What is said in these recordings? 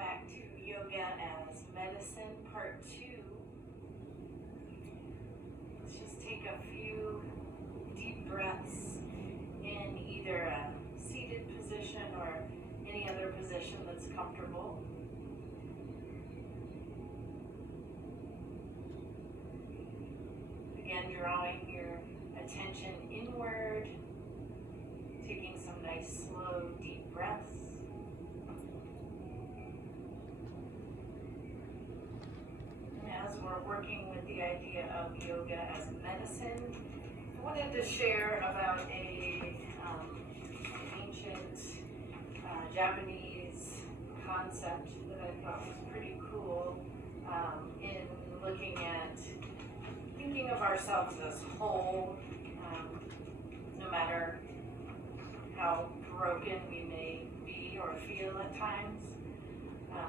back to Yoga as Medicine, Part 2. Let's just take a few deep breaths in either a seated position or any other position that's comfortable. Again, drawing your attention inward, taking some nice, slow, deep breaths. As we're working with the idea of yoga as medicine, I wanted to share about an ancient Japanese concept that I thought was pretty cool in looking at thinking of ourselves as whole, no matter how broken we may be or feel at times.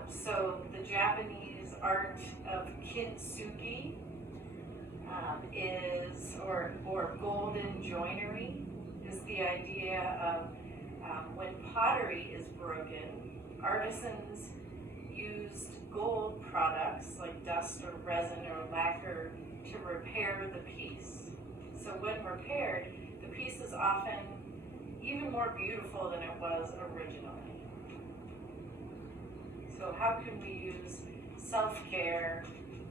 So the Japanese art of kintsugi is, or golden joinery, is the idea of when pottery is broken, artisans used gold products like dust or resin or lacquer to repair the piece. So when repaired, the piece is often even more beautiful than it was originally. So how can we use self-care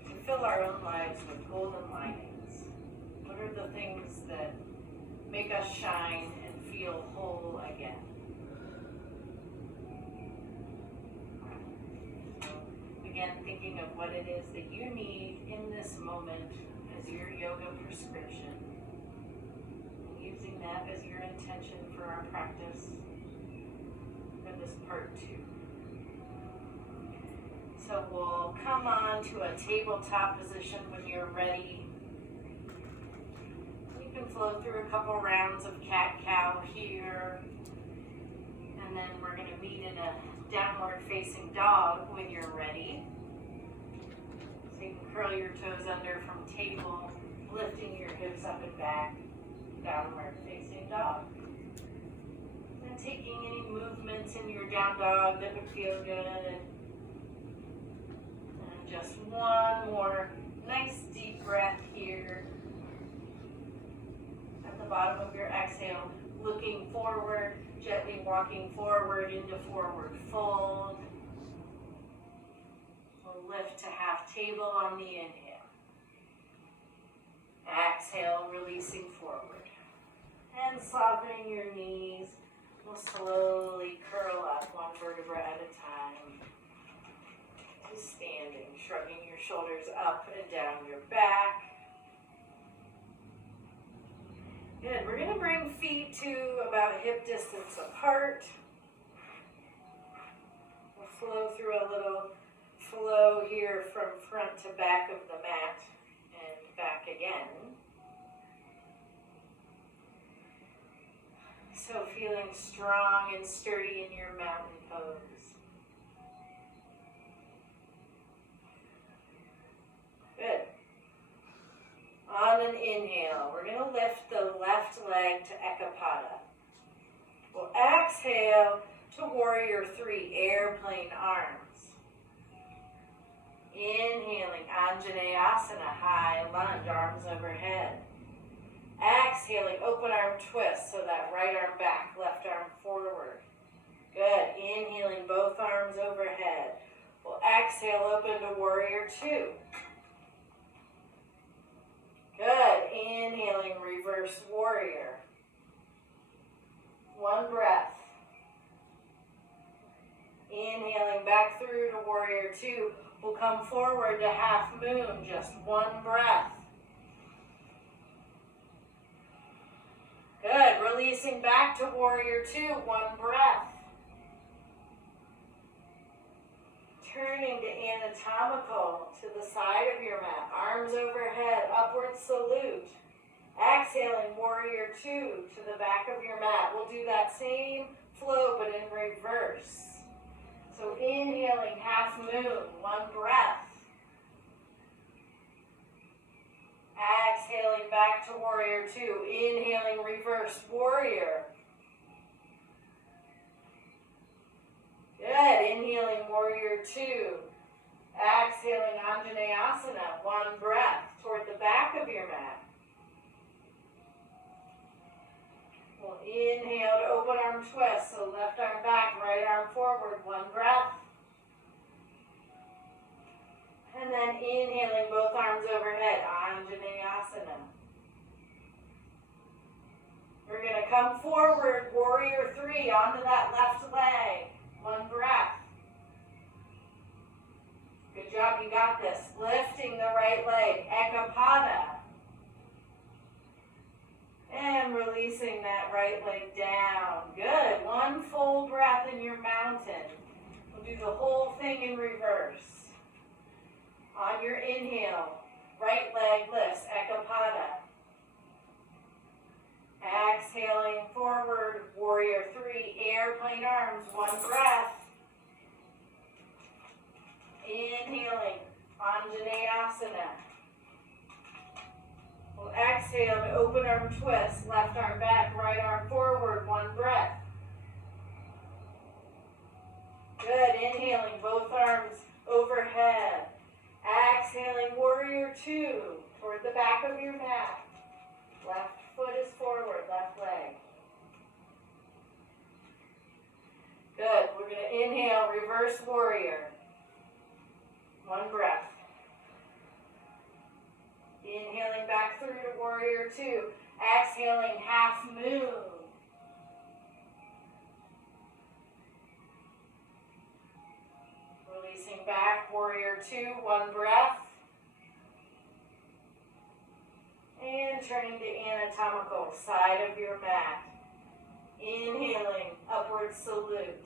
to fill our own lives with golden linings? What are the things that make us shine and feel whole again? So again, thinking of what it is that you need in this moment as your yoga prescription, and using that as your intention for our practice for this part 2. So we'll come on to a tabletop position when you're ready. You can flow through a couple rounds of cat-cow here. And then we're going to meet in a downward facing dog when you're ready. So you can curl your toes under from table, lifting your hips up and back, downward facing dog. And taking any movements in your down dog that would feel good. Just one more nice deep breath here. At the bottom of your exhale, looking forward, gently walking forward into forward fold. We'll lift to half table on the inhale. Exhale, releasing forward. And softening your knees. We'll slowly curl up one vertebra at a time. Standing, shrugging your shoulders up and down your back. Good. We're going to bring feet to about hip distance apart. We'll flow through a little flow here from front to back of the mat and back again. So feeling strong and sturdy in your mountain pose. Good. On an inhale, we're going to lift the left leg to Ekapada. We'll exhale to Warrior 3, airplane arms. Inhaling, Anjaneyasana, high lunge, arms overhead. Exhaling, open arm twist, so that right arm back, left arm forward. Good. Inhaling, both arms overhead. We'll exhale, open to Warrior 2. Good. Inhaling, reverse warrior. One breath. Inhaling back through to Warrior 2. We'll come forward to half moon, just one breath. Good. Releasing back to Warrior 2, one breath. Turning to anatomical to the side of your mat, arms overhead, upward salute. Exhaling, Warrior 2 to the back of your mat. We'll do that same flow but in reverse. So inhaling, half moon, one breath. Exhaling back to Warrior 2. Inhaling, reverse warrior. Good. Good. Inhaling warrior two. Exhaling Anjaneyasana. One breath toward the back of your mat. We'll inhale to open arm twist. So left arm back, right arm forward. One breath. And then inhaling both arms overhead. Anjaneyasana. We're going to come forward, warrior three, onto that left leg. One breath. Good job, you got this. Lifting the right leg, Ekapada. And releasing that right leg down. Good, one full breath in your mountain. We'll do the whole thing in reverse. On your inhale, right leg lifts, Ekapada. Exhaling forward, warrior three, airplane arms, one breath. Inhaling, Anjaneyasana. We'll exhale to open arm twist, left arm back, right arm forward, one breath. Good, inhaling, both arms overhead. Exhaling, warrior two, toward the back of your mat. Left foot is forward, left leg. Good, we're going to inhale, reverse warrior. One breath. Inhaling back through to warrior two. Exhaling, half moon. Releasing back, warrior two, one breath. And turning to anatomical, side of your mat. Inhaling, upward salute.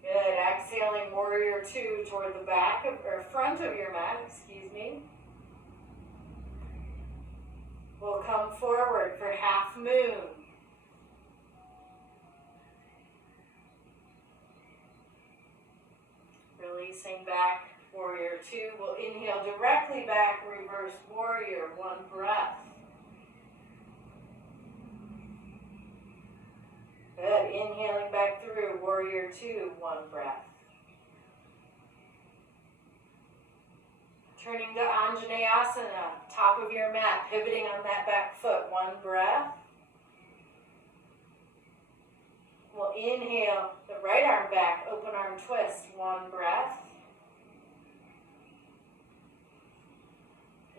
Good, exhaling, warrior two toward the back of, or front of your mat, excuse me. We'll come forward for half moon. Releasing back, warrior two. We'll inhale directly back, reverse warrior, one breath. Good, inhaling back through, warrior two, one breath. Turning to Anjaneyasana, top of your mat, pivoting on that back foot, one breath. We'll inhale the right arm back, open arm twist, one breath.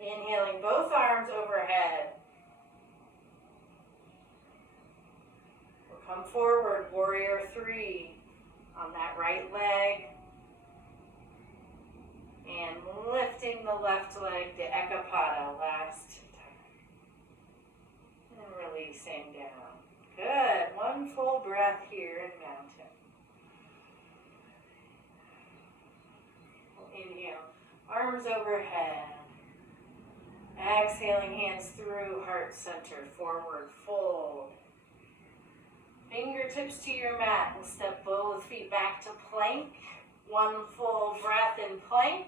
Inhaling both arms overhead. We'll come forward, warrior three, on that right leg. And lifting the left leg to Ekapada, last time. And releasing down. Good, one full breath here in mountain. We'll inhale, arms overhead. Exhaling, hands through, heart center, forward fold. Fingertips to your mat and step both feet back to plank. One full breath in plank.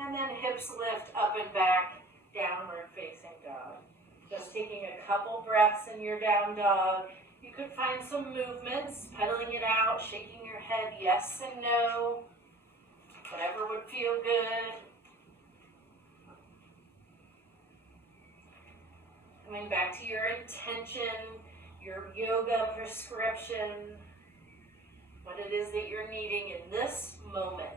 And then hips lift up and back, downward facing dog. Just taking a couple breaths in your down dog. You could find some movements, pedaling it out, shaking your head yes and no. Whatever would feel good. Coming back to your intention, your yoga prescription, what it is that you're needing in this moment.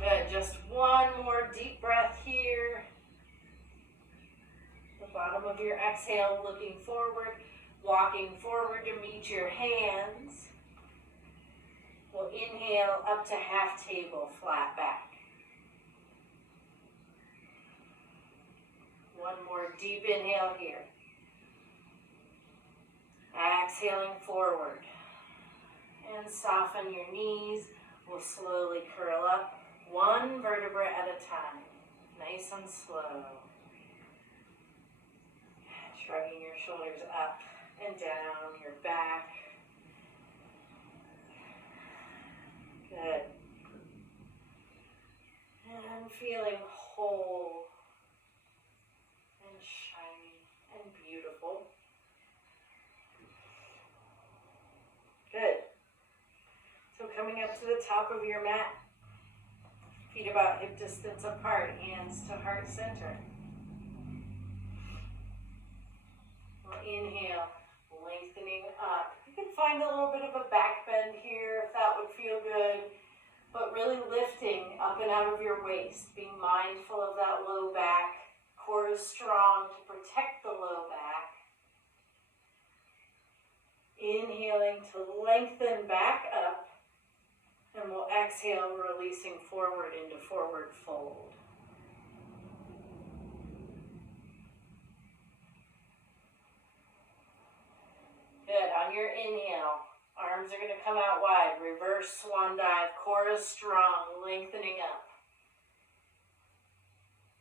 Good, just one more deep breath here. The bottom of your exhale, looking forward, walking forward to meet your hands. We'll inhale up to half table, flat back. One more deep inhale here. Exhaling forward. And soften your knees. We'll slowly curl up, one vertebra at a time. Nice and slow. Shrugging your shoulders up and down, your back. Good. And feeling whole and shiny and beautiful. coming up to the top of your mat. Feet about hip distance apart, hands to heart center. We'll inhale, lengthening up. You can find a little bit of a back bend here if that would feel good, but really lifting up and out of your waist, being mindful of that low back. Core is strong to protect the low back. Inhaling to lengthen back up, and we'll exhale, releasing forward into forward fold. Good. On your inhale, arms are going to come out wide. Reverse swan dive. Core is strong, lengthening up.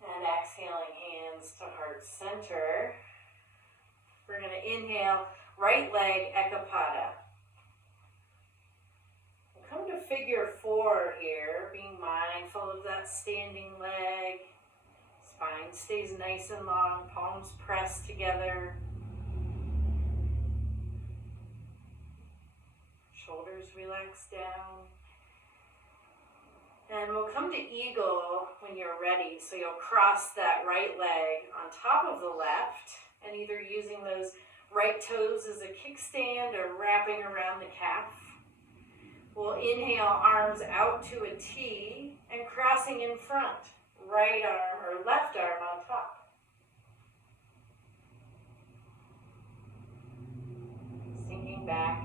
And exhaling, hands to heart center. We're going to inhale, right leg, Ekapada. We'll come to figure 4 here, being mindful of that standing leg. Spine stays nice and long, palms pressed together. Shoulders relax down. And we'll come to eagle when you're ready. So you'll cross that right leg on top of the left, and either using those right toes as a kickstand or wrapping around the calf. We'll inhale, arms out to a T and crossing in front. Right arm or left arm on top. Sinking back.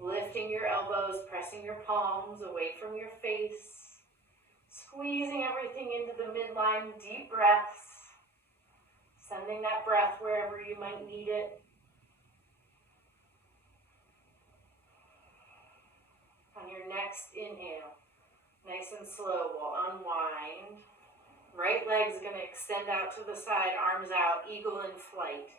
Lifting your elbows, pressing your palms away from your face. Squeezing everything into the midline, deep breaths. Sending that breath wherever you might need it. On your next inhale, nice and slow, we'll unwind. Right leg's going to extend out to the side, arms out, eagle in flight.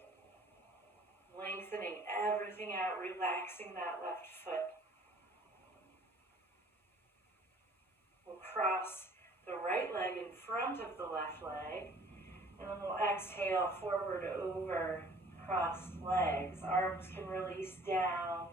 Lengthening everything out, relaxing that left foot. We'll cross the right leg in front of the left leg, and then we'll exhale forward over crossed legs. Arms can release down.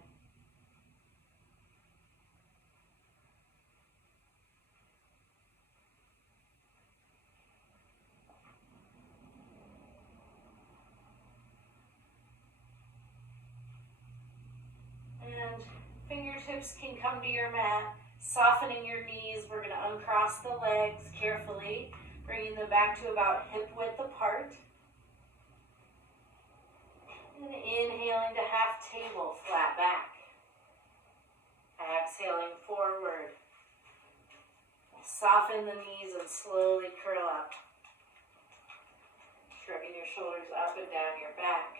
And fingertips can come to your mat, softening your knees. We're going to uncross the legs carefully, bringing them back to about hip width apart. And inhaling to half table, flat back. Exhaling forward. Soften the knees and slowly curl up. Shrugging your shoulders up and down your back.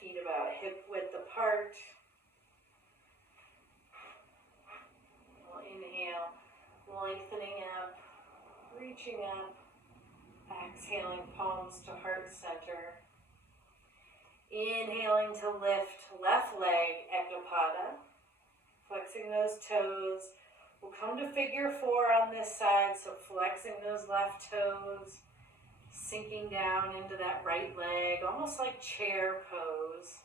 Feet about hip width apart. We'll inhale, lengthening up, reaching up, exhaling palms to heart center. Inhaling to lift left leg, Ekapada. Flexing those toes. We'll come to figure 4 on this side, so flexing those left toes. Sinking down into that right leg, almost like chair pose.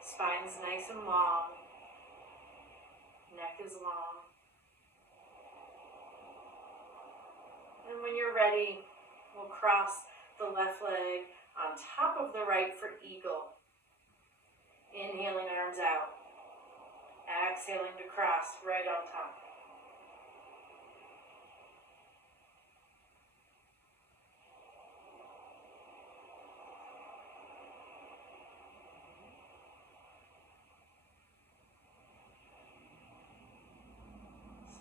Spine's nice and long. Neck is long. And when you're ready, we'll cross the left leg on top of the right for eagle. Inhaling, arms out. Exhaling to cross right on top.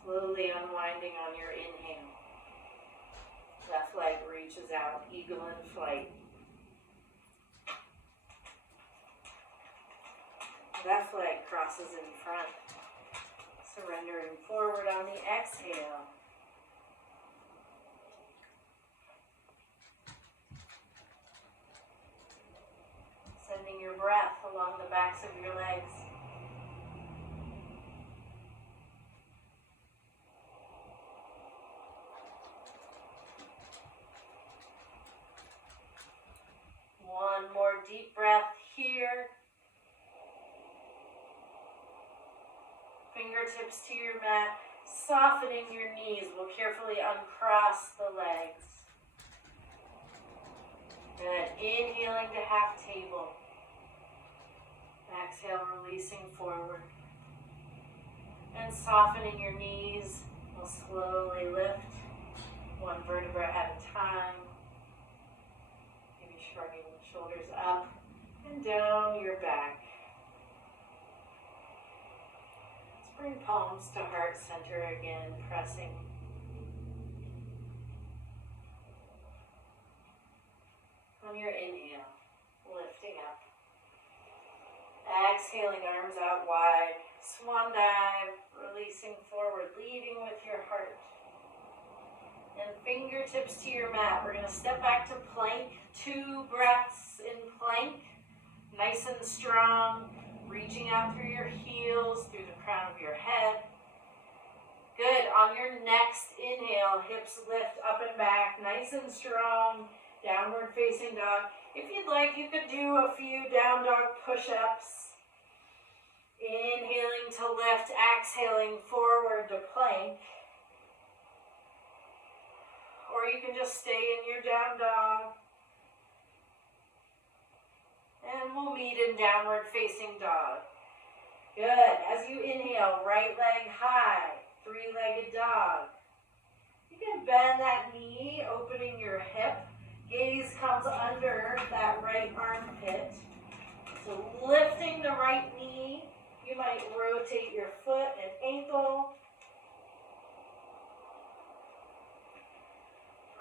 Slowly unwinding on your inhale. Left leg reaches out, eagle in flight. Left leg crosses in front. Surrendering forward on the exhale. Sending your breath along the backs of your legs. One more deep breath here. fingertips to your mat, softening your knees. We'll carefully uncross the legs. Good. Inhaling to half table. Exhale, releasing forward. And softening your knees. We'll slowly lift one vertebra at a time. Maybe shrugging the shoulders up and down your back. Let's bring palms to heart center again, pressing. On your inhale, lifting up. Exhaling, arms out wide. Swan dive, releasing forward, leading with your heart. And fingertips to your mat. We're going to step back to plank. 2 breaths in plank. Nice and strong. Reaching out through your heels, through the crown of your head. Good. On your next inhale, hips lift up and back. Nice and strong. Downward facing dog. If you'd like, you could do a few down dog push-ups. Inhaling to lift, exhaling forward to plank. Or you can just stay in your down dog. And we'll meet in downward facing dog. Good. As you inhale, right leg high, 3-legged dog. You can bend that knee, opening your hip. Gaze comes under that right armpit. So lifting the right knee, you might rotate your foot and ankle.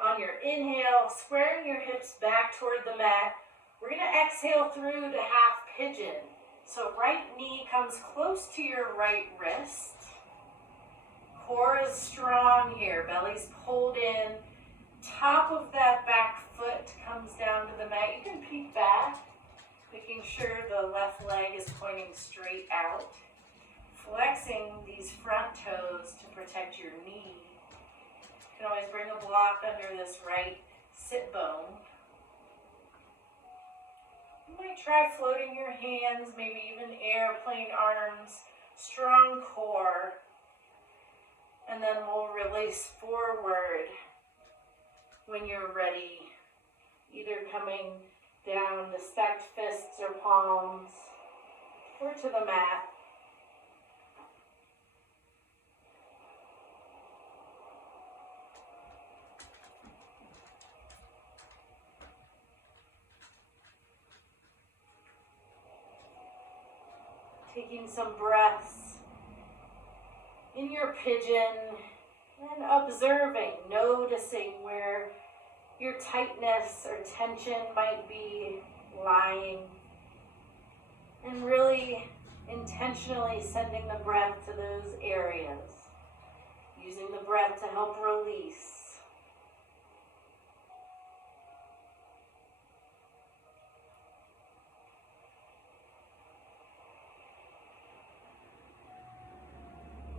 On your inhale, squaring your hips back toward the mat, we're going to exhale through to half pigeon. So right knee comes close to your right wrist. Core is strong here, belly's pulled in. Top of that back foot comes down to the mat. You can peek back, making sure the left leg is pointing straight out. Flexing these front toes to protect your knee. You can always bring a block under this right sit bone. You might try floating your hands, maybe even airplane arms, strong core. And then we'll release forward when you're ready, either coming down to stacked fists or palms, or to the mat. Taking some breaths in your pigeon and observing, noticing where your tightness or tension might be lying, and really intentionally sending the breath to those areas, using the breath to help release.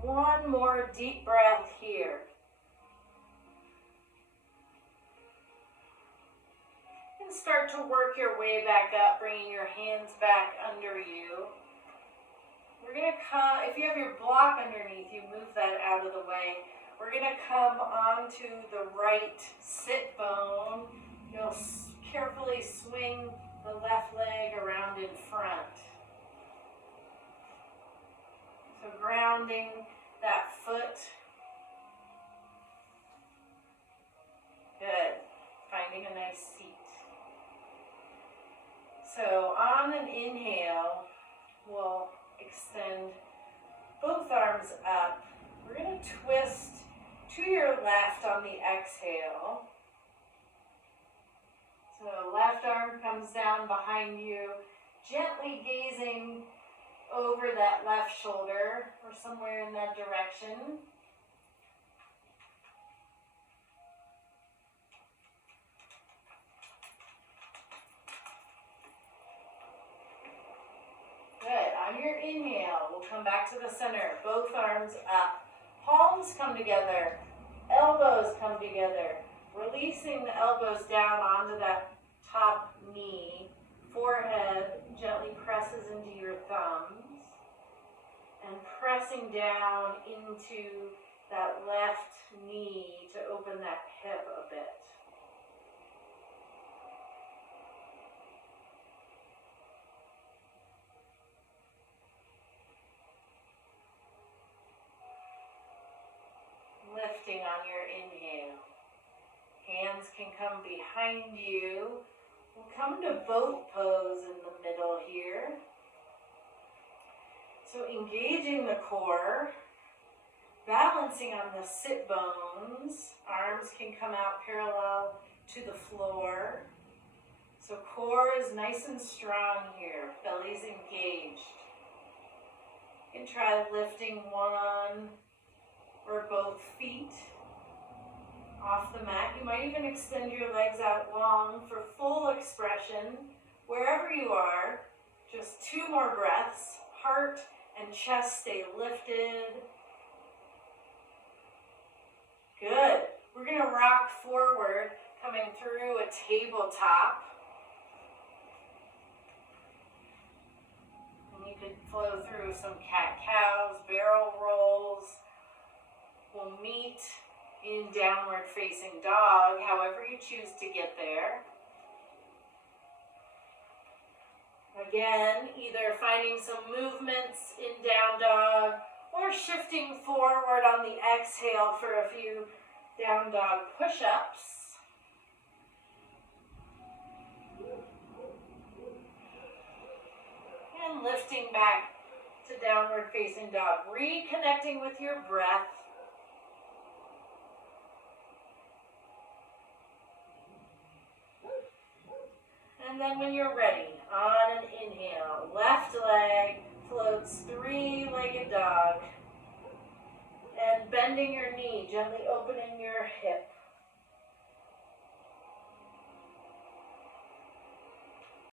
One more deep breath here. And start to work your way back up, bringing your hands back under you. We're going to come, if you have your block underneath you, move that out of the way. We're going to come onto the right sit bone. You'll carefully swing the left leg around in front. So grounding that foot. Good. Finding a nice seat. So on an inhale, we'll extend both arms up. We're going to twist to your left on the exhale. So left arm comes down behind you, gently gazing over that left shoulder or somewhere in that direction. Good. On your inhale, we'll come back to the center. Both arms up. Palms come together. Elbows come together. Releasing the elbows down onto that top knee. Forehead gently presses into your thumbs. and pressing down into that left knee to open that hip a bit. Lifting on your inhale. Hands can come behind you. We'll come to boat pose in the middle here. So engaging the core, balancing on the sit bones. Arms can come out parallel to the floor. So core is nice and strong here. Belly's engaged. You can try lifting one or both feet off the mat. You might even extend your legs out long for full expression. Wherever you are, just 2 more breaths. Heart and chest stay lifted. Good. We're going to rock forward, coming through a tabletop. And you could flow through some cat-cows, barrel rolls. We'll meet in downward facing dog, however you choose to get there. Again, either finding some movements in down dog or shifting forward on the exhale for a few down dog push-ups. And lifting back to downward facing dog, reconnecting with your breath. And then when you're ready, on an inhale, left leg floats 3-legged dog. And bending your knee, gently opening your hip.